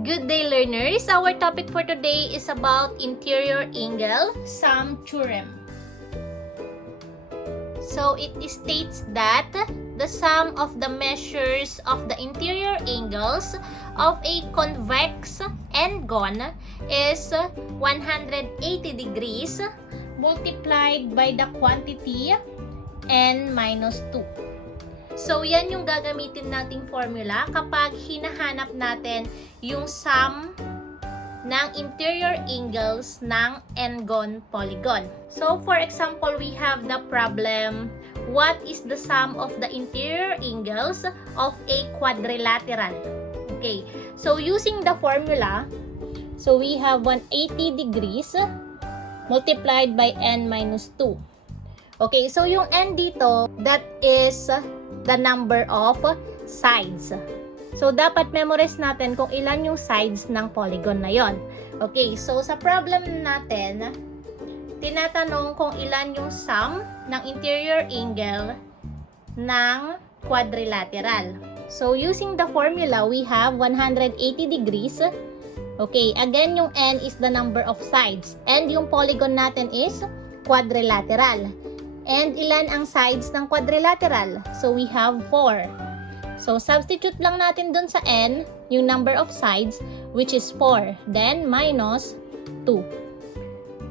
Good day, learners! Our topic for today is about interior angle sum theorem. So it states that the sum of the measures of the interior angles of a convex n-gon is 180 degrees multiplied by the quantity n minus 2. So, yan yung gagamitin nating formula kapag hinahanap natin yung sum ng interior angles ng n-gon polygon. So, for example, we have the problem, what is the sum of the interior angles of a quadrilateral? Okay, so using the formula, so we have 180 degrees multiplied by n minus 2. Okay, so yung n dito, that is the number of sides. So, dapat memorize natin kung ilan yung sides ng polygon na yon. Okay, so sa problem natin, tinatanong kung ilan yung sum ng interior angle ng quadrilateral. So, using the formula, we have 180 degrees. Okay, again, yung n is the number of sides. And yung polygon natin is quadrilateral. And ilan ang sides ng quadrilateral? So, we have 4. So, substitute lang natin dun sa n, yung number of sides, which is 4. Then, minus 2.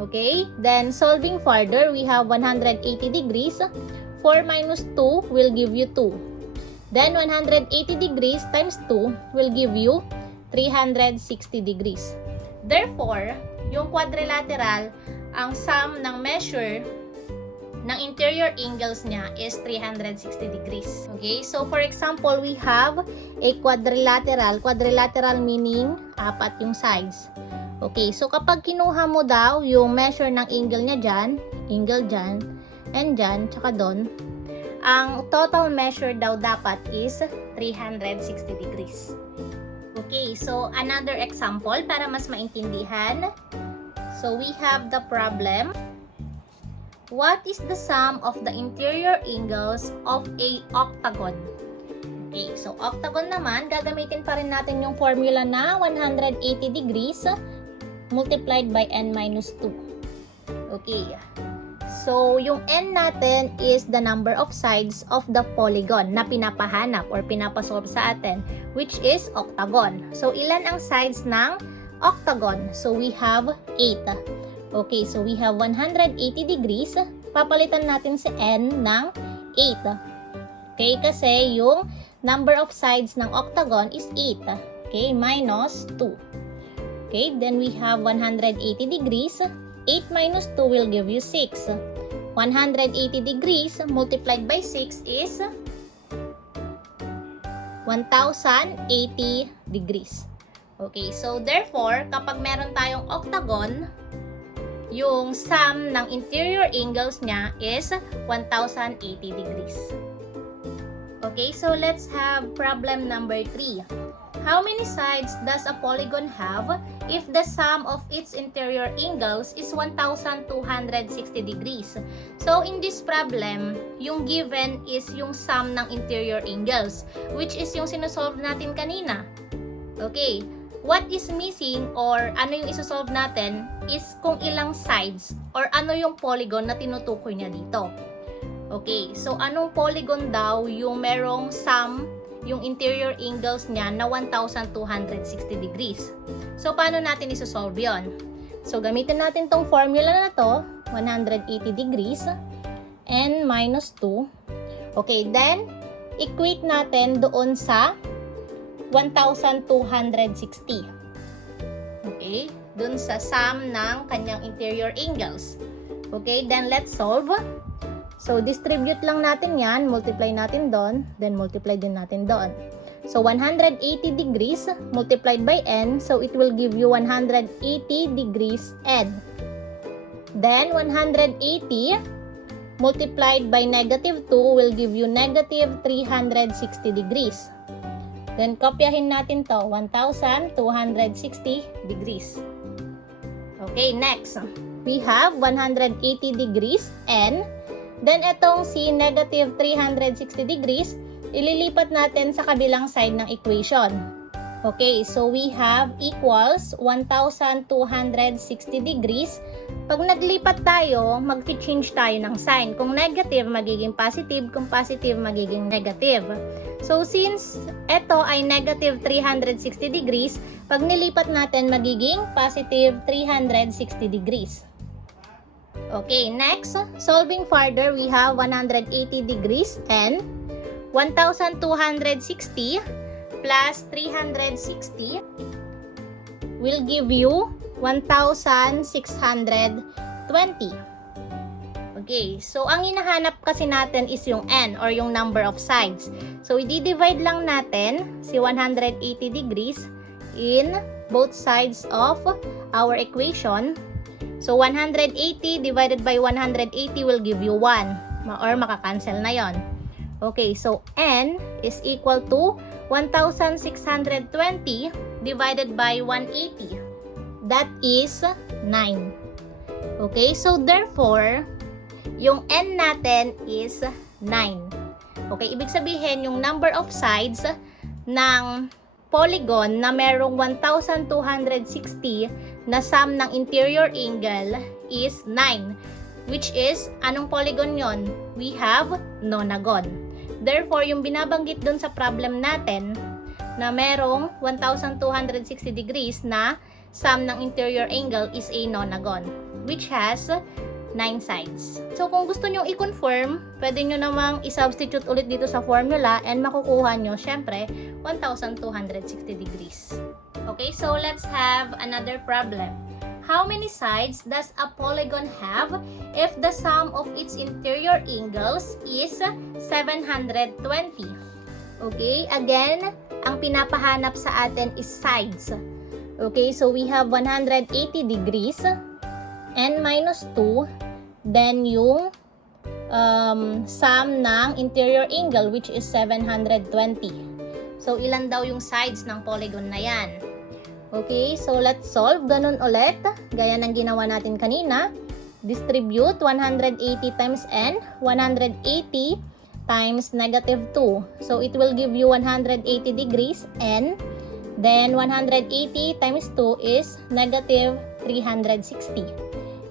Okay? Then, solving further, we have 180 degrees. 4 minus 2 will give you 2. Then, 180 degrees times 2 will give you 360 degrees. Therefore, yung quadrilateral, ang sum ng measure ng interior angles niya is 360 degrees. Okay? So, for example, we have a quadrilateral. Quadrilateral meaning, apat yung sides. Okay? So, kapag kinuha mo daw yung measure ng angle niya dyan, angle dyan, and dyan, tsaka doon, ang total measure daw dapat is 360 degrees. Okay? So, another example para mas maintindihan. So, we have the problem. What is the sum of the interior angles of a octagon? Okay, so octagon naman, gagamitin pa rin natin yung formula na 180 degrees multiplied by n minus 2. Okay, so yung n natin is the number of sides of the polygon na pinapahanap or pinapasolve sa atin, which is octagon. So ilan ang sides ng octagon? So we have 8. Okay, so we have 180 degrees. Papalitan natin si n ng 8. Okay, kasi yung number of sides ng octagon is 8. Okay, minus 2. Okay, then we have 180 degrees. 8 minus 2 will give you 6. 180 degrees multiplied by 6 is 1080 degrees. Okay, so therefore, kapag meron tayong octagon, yung sum ng interior angles niya is 1080 degrees. Okay, so let's have problem number 3. How many sides does a polygon have if the sum of its interior angles is 1260 degrees? So in this problem, yung given is yung sum ng interior angles, which is yung sinusolve natin kanina. Okay, what is missing or ano yung isosolve natin is kung ilang sides or ano yung polygon na tinutukoy niya dito. Okay, so anong polygon daw yung merong sum, yung interior angles niya na 1260 degrees. So, paano natin isosolve yon? So, gamitin natin tong formula na to, 180 degrees, n minus 2. Okay, then, equate natin doon sa 1260. Okay? Dun sa sum ng kanyang interior angles. Okay? Then, let's solve. So, distribute lang natin yan. Multiply natin doon. Then, multiply din natin doon. So, 180 degrees multiplied by n. So, it will give you 180 degrees n. Then, 180 multiplied by negative 2 will give you negative 360 degrees. Then, kopyahin natin to, 1,260 degrees. Okay, next. We have 180 degrees n. Then, itong si negative 360 degrees, ililipat natin sa kabilang side ng equation. Okay, so we have equals 1,260 degrees. Pag naglipat tayo, mag-change tayo ng sign. Kung negative, magiging positive. Kung positive, magiging negative. So, since ito ay negative 360 degrees, pag nilipat natin, magiging positive 360 degrees. Okay, next, solving further, we have 180 degrees and 1,260 plus 360 will give you 1,620. Okay, so ang hinahanap kasi natin is yung n or yung number of sides. So, i-divide lang natin si 180 degrees in both sides of our equation. So, 180 divided by 180 will give you 1 or makakancel na yon. Okay, so n is equal to 1,620 divided by 180. That is 9. Okay, so therefore, yung n natin is 9. Okay, ibig sabihin yung number of sides ng polygon na merong 1,260 na sum ng interior angle is 9. Which is, anong polygon yon? We have nonagon. Therefore, yung binabanggit dun sa problem natin na merong 1,260 degrees na sum ng interior angle is a nonagon, which has 9 sides. So, kung gusto nyo i-confirm, pwede nyo namang i-substitute ulit dito sa formula and makukuha nyo, syempre, 1,260 degrees. Okay, so let's have another problem. How many sides does a polygon have if the sum of its interior angles is 720? Okay, again, ang pinapahanap sa atin is sides. Okay, so we have 180 degrees n minus 2, then yung sum ng interior angle which is 720. So, ilan daw yung sides ng polygon na yan? Okay, so let's solve. Ganun ulit. Gaya ng ginawa natin kanina. Distribute 180 times n, 180 times negative 2. So, it will give you 180 degrees n. Then, 180 times 2 is negative 360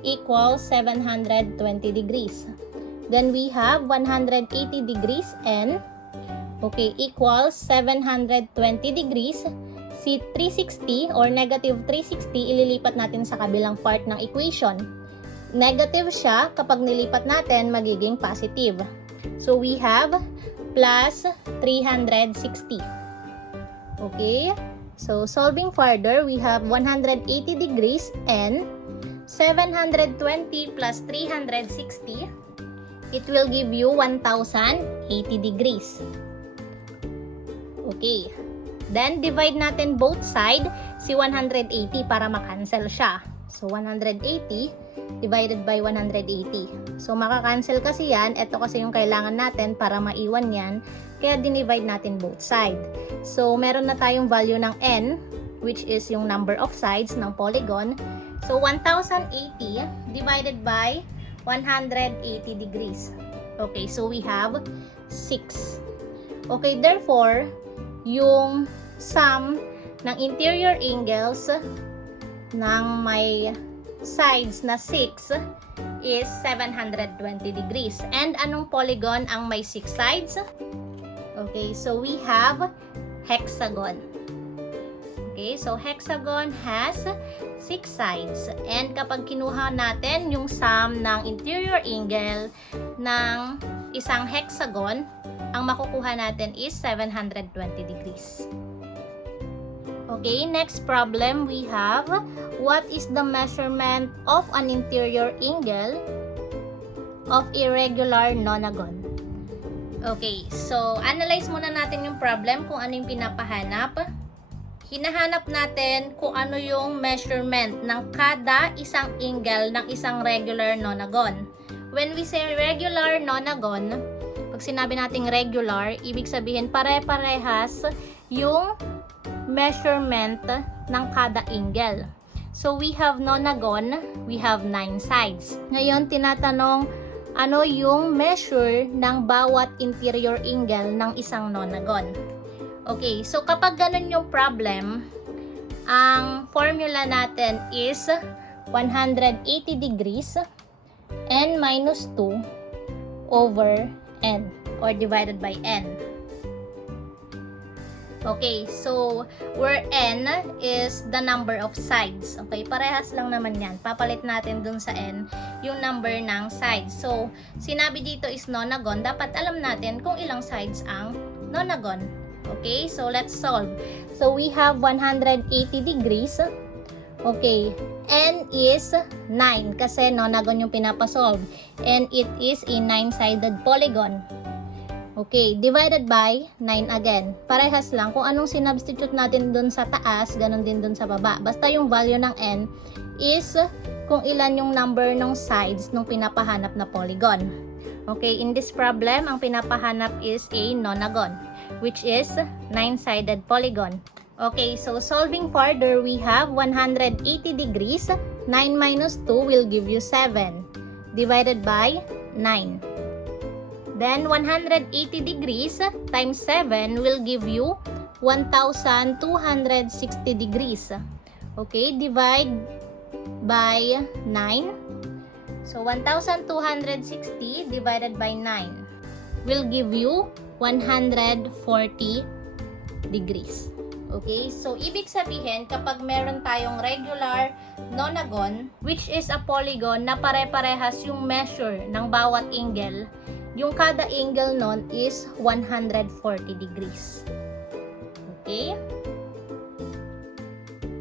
equals 720 degrees. Then, we have 180 degrees n. Okay, equals 720 degrees. Si 360 or negative 360, ililipat natin sa kabilang part ng equation. Negative siya, kapag nilipat natin, magiging positive. So, we have plus 360. Okay? So, solving further, we have 180 degrees and 720 plus 360, it will give you 1,080 degrees. Okay. Then, divide natin both side si 180 para makancel siya. So, 180 divided by 180. So, makakancel kasi yan. Ito kasi yung kailangan natin para maiwan yan. Kaya, dinivide natin both side. So, meron na tayong value ng n, which is yung number of sides ng polygon. So, 1,080 divided by 180 degrees. Okay, so we have 6. Okay, therefore, yung sum ng interior angles ng may sides na 6 is 720 degrees. And anong polygon ang may 6 sides? Okay, so we have hexagon. Okay, so hexagon has 6 sides. And kapag kinuha natin yung sum ng interior angle ng isang hexagon, ang makukuha natin is 720 degrees. Okay, next problem we have, what is the measurement of an interior angle of a regular nonagon? Okay, so analyze muna natin yung problem kung ano yung pinapahanap. Hinahanap natin kung ano yung measurement ng kada isang angle ng isang regular nonagon. When we say regular nonagon, pag sinabi nating regular, ibig sabihin pare-parehas yung measurement ng kada angle. So, we have nonagon, we have 9 sides. Ngayon, tinatanong, ano yung measure ng bawat interior angle ng isang nonagon? Okay, so kapag ganun yung problem, ang formula natin is 180 degrees n minus 2 over n or divided by n. Okay, so where n is the number of sides. Okay, parehas lang naman yan. Papalit natin dun sa n yung number ng sides. So, sinabi dito is nonagon. Dapat alam natin kung ilang sides ang nonagon. Okay, so let's solve. So, we have 180 degrees. Okay, n is 9 kasi nonagon yung pinapasolve. And it is a 9-sided polygon. Okay, divided by 9 again. Parehas lang. Kung anong sinubstitute natin dun sa taas, ganun din dun sa baba. Basta yung value ng n is kung ilan yung number ng sides nung pinapahanap na polygon. Okay, in this problem, ang pinapahanap is a nonagon, which is 9-sided polygon. Okay, so solving further, we have 180 degrees. 9 minus 2 will give you 7. Divided by 9. Then, 180 degrees times 7 will give you 1,260 degrees. Okay, divide by 9. So, 1,260 divided by 9 will give you 140 degrees. Okay, so ibig sabihin, kapag meron tayong regular nonagon, which is a polygon na pare-parehas yung measure ng bawat angle, yung kada angle nun is 140 degrees. Okay?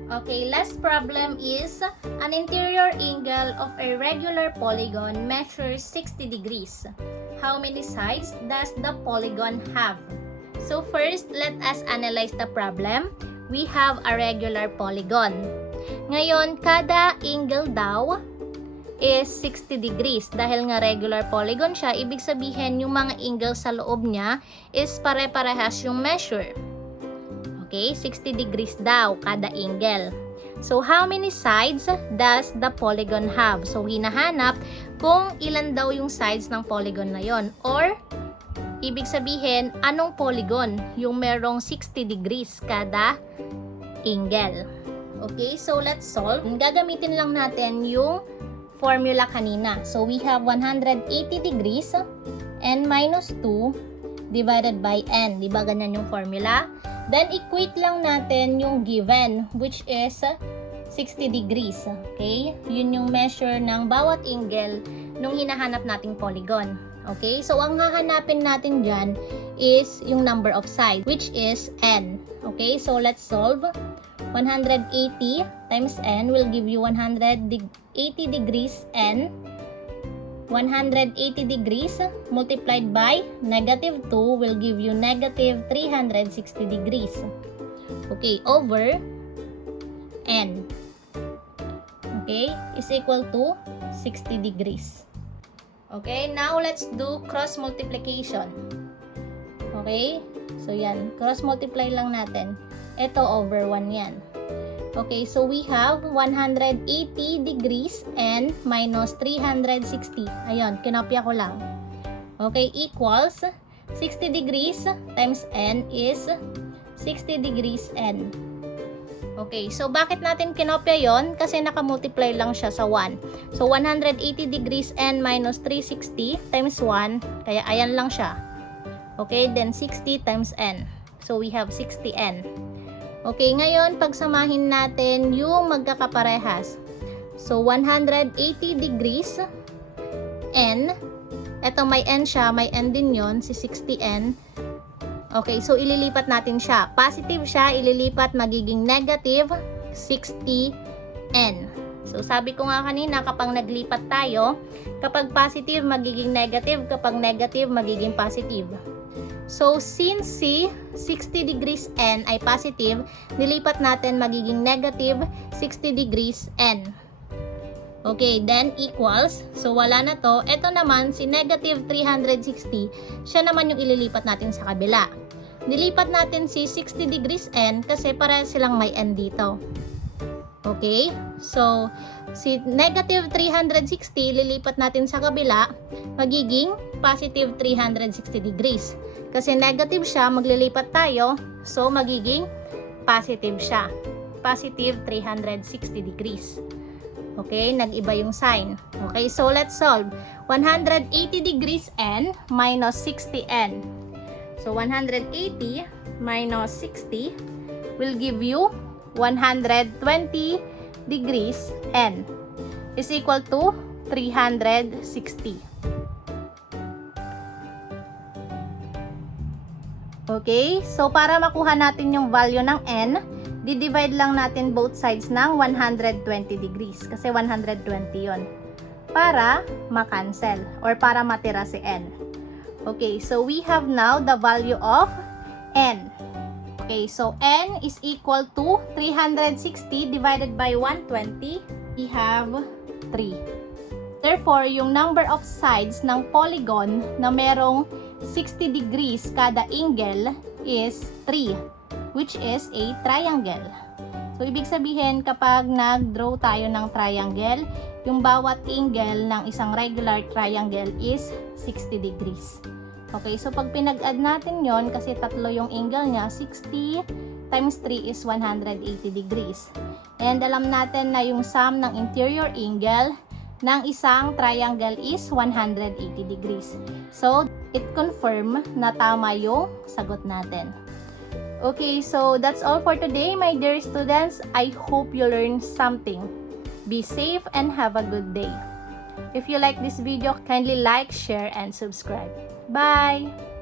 Okay, last problem is an interior angle of a regular polygon measures 60 degrees. How many sides does the polygon have? So first, let us analyze the problem. We have a regular polygon. Ngayon, kada angle daw is 60 degrees. Dahil nga regular polygon siya, ibig sabihin yung mga angle sa loob niya is pare-parehas yung measure. Okay, 60 degrees daw kada angle. So, how many sides does the polygon have? So, hinahanap kung ilan daw yung sides ng polygon na yon. Or, ibig sabihin, anong polygon yung merong 60 degrees kada angle. Okay, so let's solve. Gagamitin lang natin yung formula kanina. So, we have 180 degrees n minus 2 divided by n. Diba ganyan yung formula? Then, equate lang natin yung given, which is 60 degrees. Okay? Yun yung measure ng bawat angle nung hinahanap nating polygon. Okay? So, ang hahanapin natin dyan is yung number of sides, which is n. Okay? So, let's solve. 180 times n will give you 180 degrees n. 180 degrees multiplied by negative 2 will give you negative 360 degrees. Okay, over n. Okay, is equal to 60 degrees. Okay, now let's do cross multiplication. Okay, so yan, cross multiply lang natin. Ito over 1 yan. Okay, so we have 180 degrees n minus 360. Ayun, kinopya ko lang. Okay, equals 60 degrees times n is 60 degrees n. Okay, so bakit natin kinopya yon? Kasi nakamultiply lang siya sa 1. So, 180 degrees n minus 360 times 1. Kaya ayan lang siya. Okay, then 60 times n. So, we have 60n. Okay, ngayon, pagsamahin natin yung magkakaparehas. So, 180 degrees n. Ito may n siya, may n din yon, si 60n. Okay, so ililipat natin siya. Positive siya, ililipat magiging negative 60n. So, sabi ko nga kanina, kapag naglipat tayo, kapag positive, magiging negative. Kapag negative, magiging positive. So, since si 60 degrees n ay positive, nilipat natin magiging negative 60 degrees n. Okay, then equals. So, wala na to. Ito naman, si negative 360, siya naman yung ililipat natin sa kabila. Nilipat natin si 60 degrees n kasi para silang may n dito. Okay, so, si negative 360, lilipat natin sa kabila, magiging positive 360 degrees. Kasi negative siya, maglilipat tayo. So, magiging positive siya. Positive 360 degrees. Okay, nag-iba yung sign. Okay, so let's solve. 180 degrees N minus 60 N. So, 180 minus 60 will give you 120 degrees N is equal to 360. Okay, so para makuha natin yung value ng N, di-divide lang natin both sides ng 120 degrees kasi 120 yon para ma-cancel or para matira si N. Okay, so we have now the value of N. Okay, so N is equal to 360 divided by 120. We have 3. Therefore, yung number of sides ng polygon na merong 60 degrees kada angle is 3, which is a triangle. So, ibig sabihin, kapag nag-draw tayo ng triangle, yung bawat angle ng isang regular triangle is 60 degrees. Okay, so pag pinag-add natin yon kasi tatlo yung angle niya, 60 times 3 is 180 degrees. And alam natin na yung sum ng interior angle ng isang triangle is 180 degrees. So, it confirm na tama yung sagot natin. Okay, so that's all for today, my dear students. I hope you learned something. Be safe and have a good day. If you like this video, kindly like, share, and subscribe. Bye!